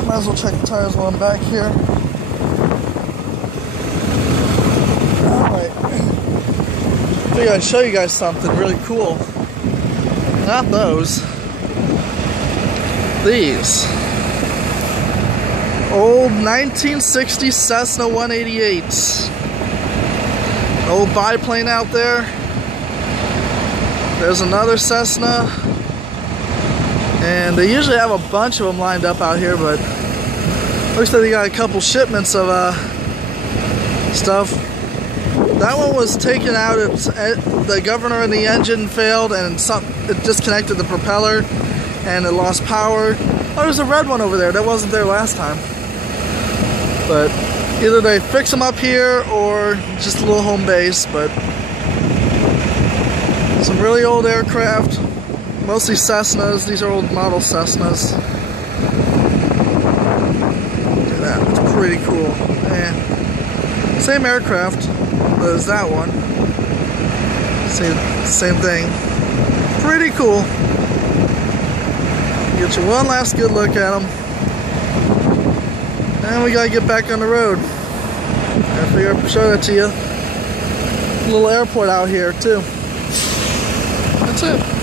Yeah, might as well check the tires while I'm back here. Alright. I figured I'd show you guys something really cool. Not those. These. Old 1960 Cessna 188. Old biplane out there. There's another Cessna. And they usually have a bunch of them lined up out here, but looks like they got a couple shipments of stuff. That one was taken out. The governor and the engine failed, and it disconnected the propeller, and it lost power. Oh, there's a red one over there. That wasn't there last time. But either they fix them up here or just a little home base. But some really old aircraft, mostly Cessnas. These are old model Cessnas. Look at that. It's pretty cool. Same aircraft as that one. Same thing. Pretty cool. Get you one last good look at them. And we gotta get back on the road. I figure I'll show that to you. A little airport out here too. That's it.